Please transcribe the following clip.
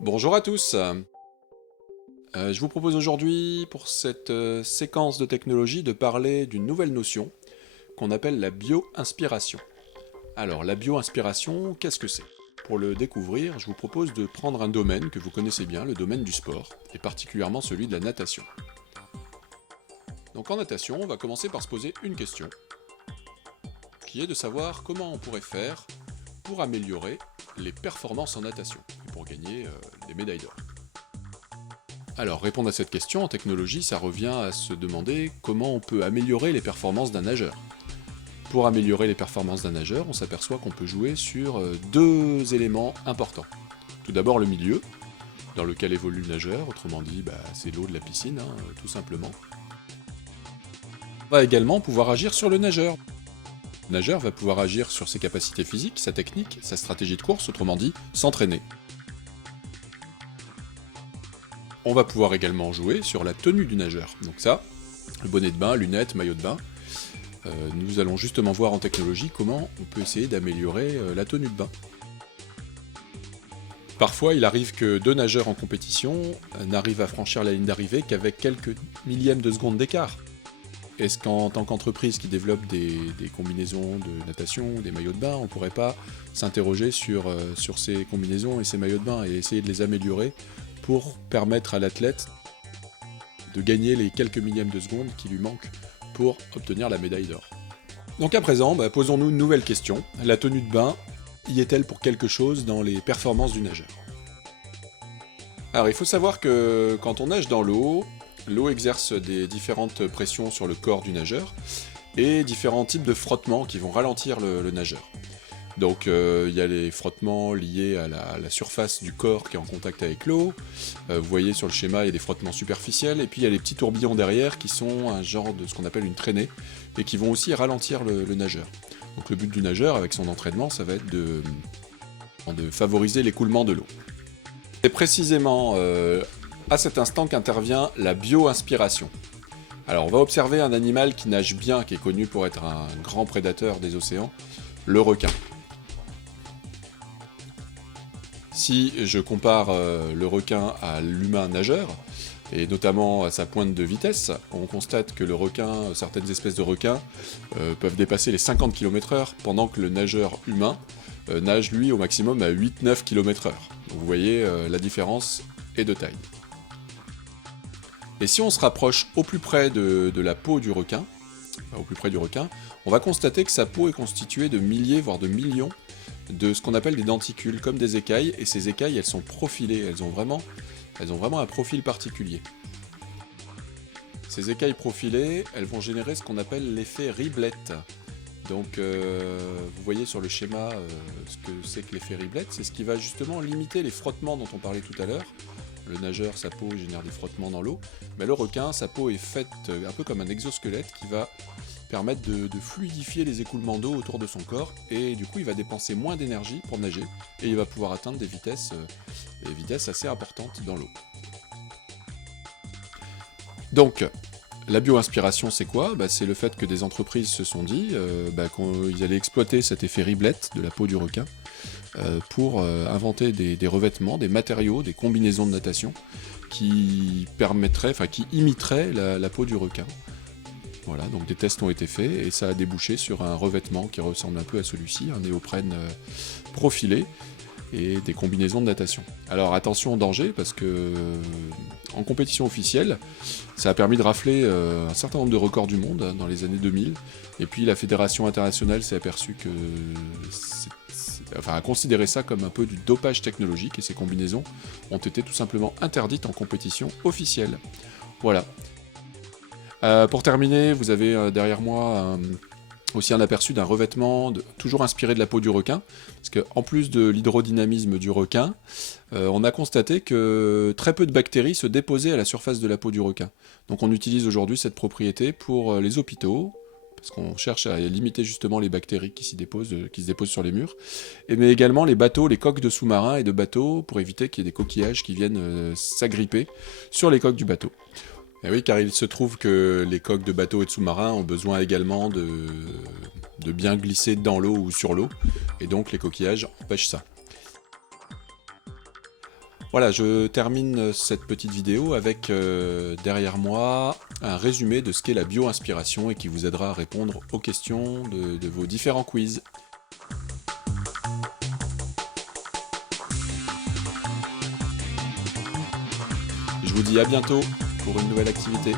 Bonjour à tous. Je vous propose aujourd'hui, pour cette séquence de technologie, de parler d'une nouvelle notion qu'on appelle la bio-inspiration. Alors, la bio-inspiration, qu'est-ce que c'est? Pour le découvrir, je vous propose de prendre un domaine que vous connaissez bien, le domaine du sport, et particulièrement celui de la natation. Donc en natation, on va commencer par se poser une question, qui est de savoir comment on pourrait faire pour améliorer les performances en natation, et pour gagner des médailles d'or. Alors, répondre à cette question en technologie, ça revient à se demander comment on peut améliorer les performances d'un nageur. Pour améliorer les performances d'un nageur, on s'aperçoit qu'on peut jouer sur deux éléments importants. Tout d'abord le milieu, dans lequel évolue le nageur, autrement dit, c'est l'eau de la piscine, tout simplement. On va également pouvoir agir sur le nageur. Le nageur va pouvoir agir sur ses capacités physiques, sa technique, sa stratégie de course, autrement dit, s'entraîner. On va pouvoir également jouer sur la tenue du nageur. Donc ça, le bonnet de bain, lunettes, maillot de bain. Nous allons justement voir en technologie comment on peut essayer d'améliorer la tenue de bain. Parfois, il arrive que deux nageurs en compétition n'arrivent à franchir la ligne d'arrivée qu'avec quelques millièmes de seconde d'écart. Est-ce qu'en tant qu'entreprise qui développe des combinaisons de natation, des maillots de bain, on ne pourrait pas s'interroger sur ces combinaisons et ces maillots de bain et essayer de les améliorer pour permettre à l'athlète de gagner les quelques millièmes de seconde qui lui manquent pour obtenir la médaille d'or. Donc à présent, posons-nous une nouvelle question. La tenue de bain, y est-elle pour quelque chose dans les performances du nageur? Alors il faut savoir que quand on nage dans l'eau exerce des différentes pressions sur le corps du nageur et différents types de frottements qui vont ralentir le nageur. Donc il y a les frottements liés à la surface du corps qui est en contact avec l'eau. Vous voyez sur le schéma, il y a des frottements superficiels, et puis il y a les petits tourbillons derrière qui sont un genre de ce qu'on appelle une traînée, et qui vont aussi ralentir le nageur. Donc le but du nageur avec son entraînement, ça va être de favoriser l'écoulement de l'eau. C'est précisément à cet instant qu'intervient la bio-inspiration. Alors on va observer un animal qui nage bien, qui est connu pour être un grand prédateur des océans, le requin. Si je compare le requin à l'humain nageur, et notamment à sa pointe de vitesse, on constate que le requin, certaines espèces de requins, peuvent dépasser les 50 km/h, pendant que le nageur humain nage lui au maximum à 8-9 km/h. Donc vous voyez, la différence est de taille. Et si on se rapproche au plus près de la peau du requin, on va constater que sa peau est constituée de milliers, voire de millions, de ce qu'on appelle des denticules, comme des écailles, et ces écailles, elles sont profilées, elles ont vraiment un profil particulier. Ces écailles profilées, elles vont générer ce qu'on appelle l'effet Riblet. Donc vous voyez sur le schéma ce que c'est que l'effet Riblet, c'est ce qui va justement limiter les frottements dont on parlait tout à l'heure. Le nageur, sa peau génère des frottements dans l'eau, mais le requin, sa peau est faite un peu comme un exosquelette qui va permettre de fluidifier les écoulements d'eau autour de son corps, et du coup il va dépenser moins d'énergie pour nager, et il va pouvoir atteindre des vitesses assez importantes dans l'eau. Donc, la bio-inspiration, c'est quoi? C'est le fait que des entreprises se sont dit qu'ils allaient exploiter cet effet Riblet de la peau du requin pour inventer des revêtements, des matériaux, des combinaisons de natation qui imiteraient la peau du requin. Voilà, donc des tests ont été faits et ça a débouché sur un revêtement qui ressemble un peu à celui-ci, un néoprène profilé et des combinaisons de natation. Alors attention au danger, parce que en compétition officielle, ça a permis de rafler un certain nombre de records du monde dans les années 2000, et puis la fédération internationale s'est aperçue que a considéré ça comme un peu du dopage technologique, et ces combinaisons ont été tout simplement interdites en compétition officielle. Voilà. Pour terminer, vous avez derrière moi aussi un aperçu d'un revêtement toujours inspiré de la peau du requin, parce qu'en plus de l'hydrodynamisme du requin, on a constaté que très peu de bactéries se déposaient à la surface de la peau du requin. Donc on utilise aujourd'hui cette propriété pour les hôpitaux, parce qu'on cherche à limiter justement les bactéries qui se déposent sur les murs, mais également les bateaux, les coques de sous-marins et de bateaux, pour éviter qu'il y ait des coquillages qui viennent s'agripper sur les coques du bateau. Et oui, car il se trouve que les coques de bateaux et de sous-marins ont besoin également de bien glisser dans l'eau ou sur l'eau, et donc les coquillages empêchent ça. Voilà, je termine cette petite vidéo avec derrière moi un résumé de ce qu'est la bio-inspiration et qui vous aidera à répondre aux questions de vos différents quiz. Je vous dis à bientôt pour une nouvelle activité.